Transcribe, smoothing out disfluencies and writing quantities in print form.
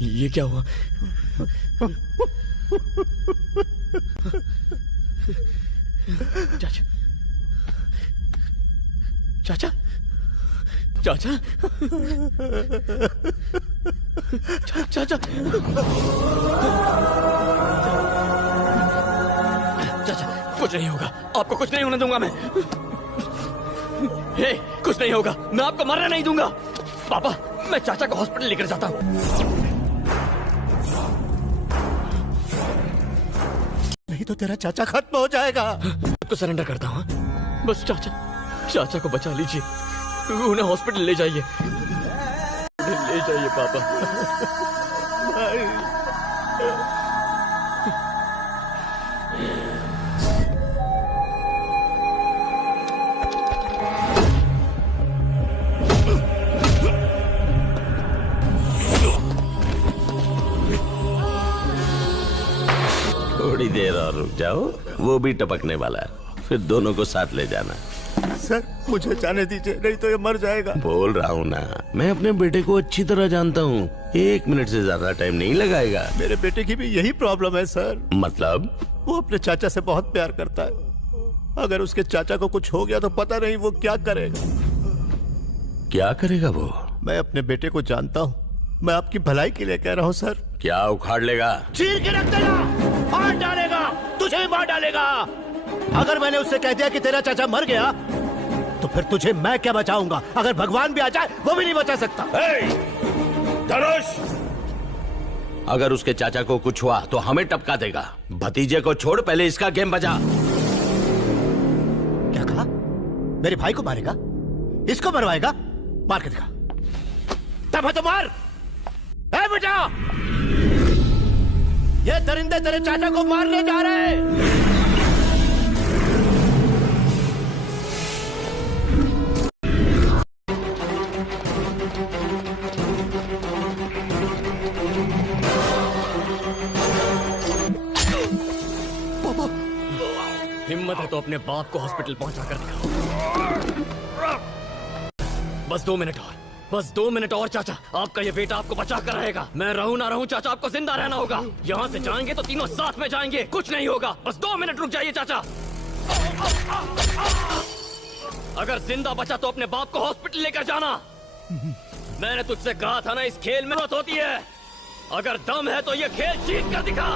ये क्या हुआ? चाचा, चाचा, चाचा, चाचा, चाचा, कुछ नहीं होगा, आपको कुछ नहीं होने दूंगा मैं। हे, कुछ नहीं होगा, मैं आपको मरने नहीं दूंगा। पापा, मैं चाचा को हॉस्पिटल लेकर जाता हूँ। नहीं तो तेरा चाचा खत्म हो जाएगा। तो सरेंडर करता हूँ, बस चाचा को बचा लीजिए, उन्हें हॉस्पिटल ले जाइए, ले जाइए पापा। थोड़ी देर और रुक जाओ, वो भी टपकने वाला है, फिर दोनों को साथ ले जाना। सर मुझे जाने दीजिए, नहीं तो ये मर जाएगा। बोल रहा हूँ ना, मैं अपने बेटे को अच्छी तरह जानता हूँ, 1 मिनट से ज्यादा टाइम नहीं लगाएगा। मेरे बेटे की भी यही प्रॉब्लम है सर। मतलब? वो अपने चाचा से बहुत प्यार करता है। अगर उसके चाचा को कुछ हो गया तो पता नहीं वो क्या करेगा। क्या करेगा वो? मैं अपने बेटे को जानता हूँ, मैं आपकी भलाई के लिए कह रहा हूँ सर। क्या उखाड़ लेगा? चीर के रख देगा, मार डालेगा, तुझे मार डालेगा। अगर मैंने उससे कह दिया कि तेरा चाचा मर गया तो फिर तुझे मैं क्या बचाऊंगा? अगर भगवान भी आ जाए वो भी नहीं बचा सकता। धनुष, अगर उसके चाचा को कुछ हुआ तो हमें टपका देगा। भतीजे को छोड़, पहले इसका गेम बजा। क्या कहा? मेरे भाई को मारेगा? इसको मरवाएगा? मार के दिखा। तब है तो मार। बेटा, ये दरिंदे तेरे चाचा को मारने जा रहे हैं। हिम्मत है तो अपने बाप को हॉस्पिटल पहुंचा कर दिखाओ। बस 2 मिनट और, बस 2 मिनट और चाचा, आपका ये बेटा आपको बचा कर रहेगा। मैं रहूं ना रहूं चाचा, आपको जिंदा रहना होगा। यहाँ से जाएंगे तो तीनों साथ में जाएंगे, कुछ नहीं होगा। बस 2 मिनट रुक जाइए चाचा। अगर जिंदा बचा तो अपने बाप को हॉस्पिटल लेकर जाना। मैंने तुझसे कहा था ना, इस खेल में मत होती है। अगर दम है तो ये खेल जीत कर दिखा।